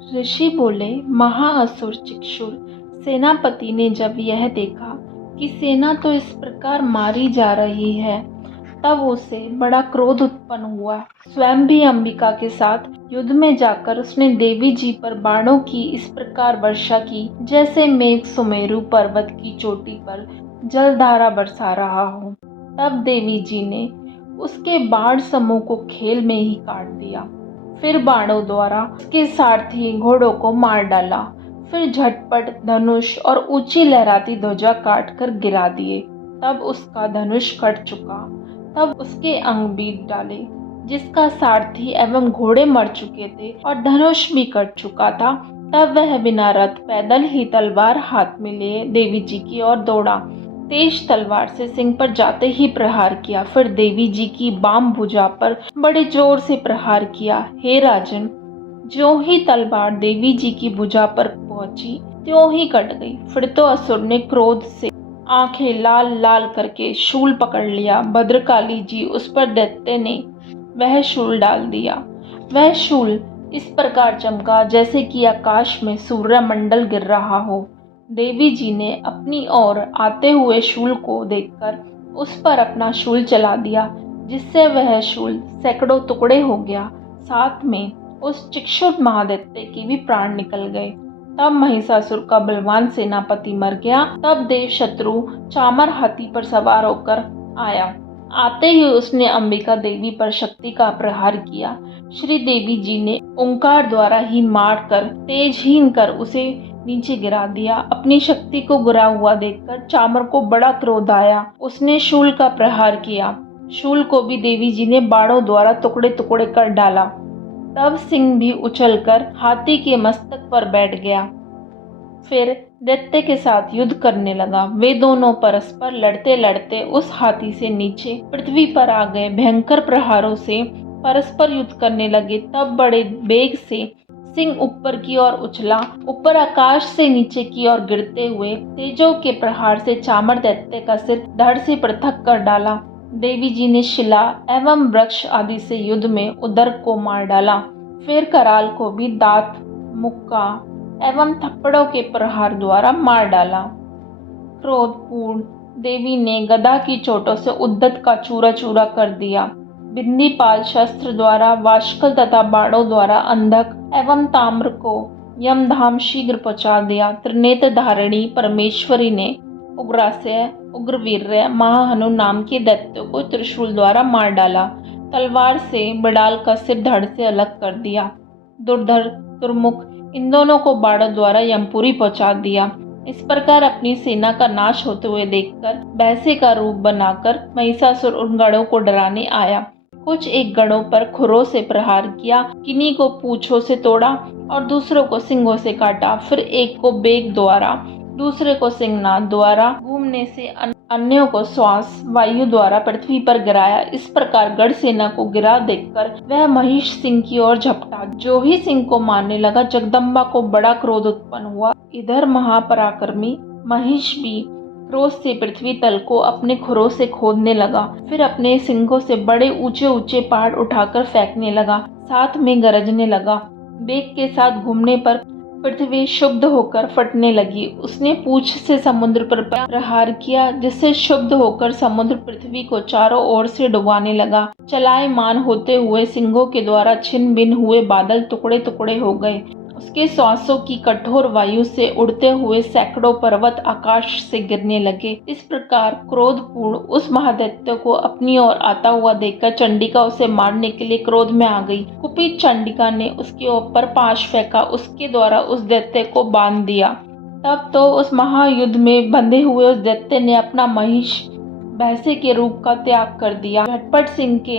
ऋषि बोले, महाअसुर चिक्षुर सेनापति ने जब यह देखा कि सेना तो इस प्रकार मारी जा रही है, तब उसे बड़ा क्रोध उत्पन्न हुआ। स्वयं भी अंबिका के साथ युद्ध में जाकर उसने देवी जी पर बाणों की इस प्रकार वर्षा की, जैसे मेघ सुमेरु पर्वत की चोटी पर जलधारा बरसा रहा हो। तब देवी जी ने उसके बाण समूह को खेल में ही काट दिया। फिर बाणों द्वारा उसके सारथी घोड़ों को मार डाला। फिर झटपट धनुष और ऊंची लहराती ध्वजा काट कर गिरा दिए। तब उसका धनुष कट चुका। तब उसके अंग बीत डाले, जिसका सारथी एवं घोड़े मर चुके थे और धनुष भी कट चुका था। तब वह बिना रथ पैदल ही तलवार हाथ में लिए देवी जी की ओर दौड़ा। तेज तलवार से सिंह पर जाते ही प्रहार किया। फिर देवी जी की बाम भुजा पर बड़े जोर से प्रहार किया। हे राजन, ज्यों ही तलवार देवी जी की भुजा पर पहुंची, त्यों ही कट गई। फिर तो असुर ने क्रोध से आंखें लाल लाल करके शूल पकड़ लिया। भद्रकाली जी उस पर दैत्य ने वह शूल डाल दिया। वह शूल इस प्रकार चमका जैसे कि आकाश में सूर्य मंडल गिर रहा हो। देवी जी ने अपनी ओर आते हुए शूल को देखकर उस पर अपना शूल चला दिया, जिससे वह शूल सैकड़ों टुकड़े हो गया। साथ में उस चिक्षुर महादैत्य के भी प्राण निकल गए। तब महिषासुर का बलवान सेनापति मर गया। तब देव शत्रु चामर हाथी पर सवार होकर आया। आते ही उसने अंबिका देवी पर शक्ति का प्रहार किया। श्री देवी जी ने ओंकार द्वारा ही मार कर तेजहीन कर उसे नीचे गिरा दिया। अपनी शक्ति को गिरा हुआ देखकर चामर को बड़ा क्रोध आया। उसने शूल का प्रहार किया। शूल को भी देवी जी ने बाणों द्वारा टुकड़े टुकड़े कर डाला। तब सिंह भी उछलकर हाथी के मस्तक पर बैठ गया। फिर दैत्य के साथ युद्ध करने लगा। वे दोनों परस्पर लड़ते लड़ते उस हाथी से नीचे पृथ्वी पर आ गए। भयंकर प्रहारों से परस्पर युद्ध करने लगे। तब बड़े वेग से सिंह ऊपर की ओर उछला। ऊपर आकाश से नीचे की ओर गिरते हुए तेजों के प्रहार से चामर दैत्य का सिर धड़ से पृथक कर डाला। देवी जी ने शिला एवं वृक्ष आदि से युद्ध में उदर को मार डाला। फिर कराल को भी दांत, मुक्का एवं थप्पड़ों के प्रहार द्वारा मार डाला। क्रोधपूर्ण देवी ने गदा की चोटों से उद्धत का चूरा चूरा कर दिया। बिंदीपाल शस्त्र द्वारा, वाष्कल तथा बाणों द्वारा अंधक एवं ताम्र को यमधाम शीघ्र पहुंचा दिया। त्रिनेत्र धारिणी परमेश्वरी ने उग्रास्य, उग्रवीर्य, महाहनु नाम के दैत्यों को त्रिशूल द्वारा मार डाला। तलवार से बिड़ाल का सिर धड़ से अलग कर दिया। दुर्धर, दुर्मुख इन दोनों को बाणों द्वारा यमपुरी पहुंचा दिया। इस प्रकार अपनी सेना का नाश होते हुए देखकर भैंसे का रूप बनाकर महिषासुर उन गणों को डराने आया। कुछ एक गणों पर खुरों से प्रहार किया, किन्हीं को पूंछों से तोड़ा और दूसरों को सिंगों से काटा। फिर एक को बेग द्वारा, दूसरे को सिंहनाद द्वारा घूमने से, अन्यों को श्वास वायु द्वारा पृथ्वी पर गिराया। इस प्रकार गढ़ सेना को गिरा देखकर वह महिष सिंह की ओर झपटा। जो ही सिंह को मारने लगा, जगदम्बा को बड़ा क्रोध उत्पन्न हुआ। इधर महापराक्रमी महिष भी क्रोध से पृथ्वी तल को अपने खुरों से खोदने लगा। फिर अपने सिंगों से बड़े ऊंचे ऊंचे पहाड़ उठाकर फेंकने लगा। साथ में गरजने लगा। बेग के साथ घूमने पर पृथ्वी क्षुब्ध होकर फटने लगी। उसने पूंछ से समुद्र पर प्रहार किया, जिससे क्षुब्ध होकर समुद्र पृथ्वी को चारों ओर से डुबाने लगा। चलायमान होते हुए सिंहों के द्वारा छिन्न भिन्न हुए बादल टुकड़े टुकड़े हो गए। उसके श्वासों की कठोर वायु से उड़ते हुए सैकड़ों पर्वत आकाश से गिरने लगे। इस प्रकार क्रोधपूर्ण उस महादैत्य को अपनी ओर आता हुआ देखकर चंडिका उसे मारने के लिए क्रोध में आ गई। कुपित चंडिका ने उसके ऊपर पाश फेंका, उसके द्वारा उस दैत्य को बांध दिया। तब तो उस महायुद्ध में बंधे हुए उस दैत्य ने अपना महिष भैंसे के रूप का त्याग कर दिया, झटपट सिंह के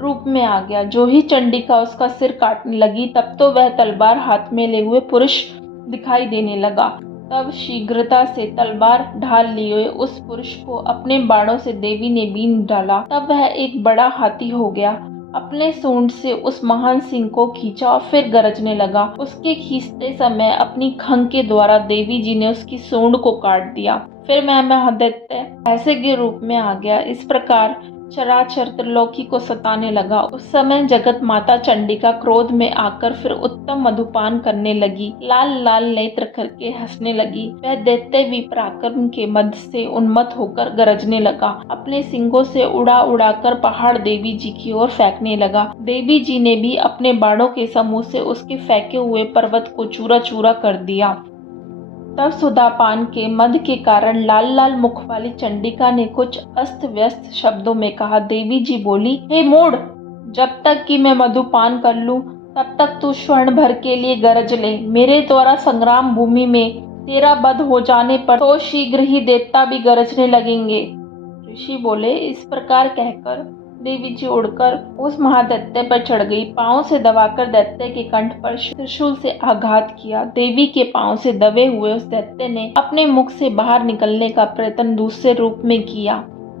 रूप में आ गया। जो ही चंडिका उसका सिर काटने लगी, तब तो वह तलवार हाथ में ले हुए पुरुष दिखाई देने लगा। तब शीघ्रता से तलवार ढाल लिए उस पुरुष को अपने बाणों से देवी ने बीन डाला। तब वह एक बड़ा हाथी हो गया। अपने सूंड से उस महान सिंह को खींचा और फिर गरजने लगा। उसके खींचते समय अपनी खंग के द्वारा देवी जी ने उसकी सूंड को काट दिया। फिर वह महादैत्य भैंसे के रूप में आ गया। इस प्रकार चराचर त्रिलोकी को सताने लगा। उस समय जगत माता चंडिका क्रोध में आकर फिर उत्तम मधुपान करने लगी, लाल लाल नेत्र करके हंसने लगी। वह दैत्य भी पराक्रम के मद से उन्मत्त होकर गरजने लगा, अपने सिंगों से उड़ा उड़ाकर पहाड़ देवी जी की ओर फेंकने लगा। देवी जी ने भी अपने बाणों के समूह से उसके फेंके हुए पर्वत को चूरा चूरा कर दिया। तब सुधापान के मद के कारण लाल लाल मुख वाली चंडिका ने कुछ अस्त व्यस्त शब्दों में कहा। देवी जी बोली, हे मूढ़, जब तक कि मैं मधुपान कर लूं तब तक तू स्वर्ण भर के लिए गरज ले। मेरे द्वारा संग्राम भूमि में तेरा वध हो जाने पर तो शीघ्र ही देवता भी गरजने लगेंगे। ऋषि बोले, इस प्रकार कहकर देवी जी उड़कर उस महादैत्य पर चढ़ गई। पांव से दबाकर दैत्य के कंठ पर त्रिशूल से आघात किया। देवी के पांव से दबे हुए उस दैत्य ने अपने मुख से बाहर निकलने का प्रयत्न दूसरे रूप में किया।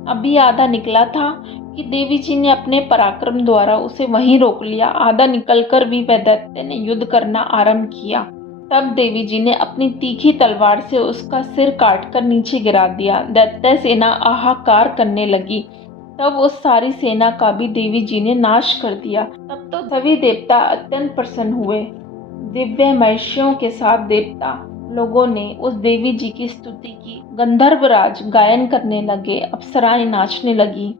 अभी आधा निकला था कि देवी जी ने अपने पराक्रम द्वारा उसे वहीं रोक लिया। आधा निकलकर भी वह दैत्य ने युद्ध करना आरंभ किया। तब देवी जी ने अपनी तीखी तलवार से उसका सिर काटकर नीचे गिरा दिया। दैत्य सेना हाहाकार करने लगी। तब उस सारी सेना का भी देवी जी ने नाश कर दिया। तब तो सभी देवता अत्यंत प्रसन्न हुए। दिव्य महर्षियों के साथ देवता लोगों ने उस देवी जी की स्तुति की। गंधर्वराज गायन करने लगे, अप्सराएं नाचने लगी।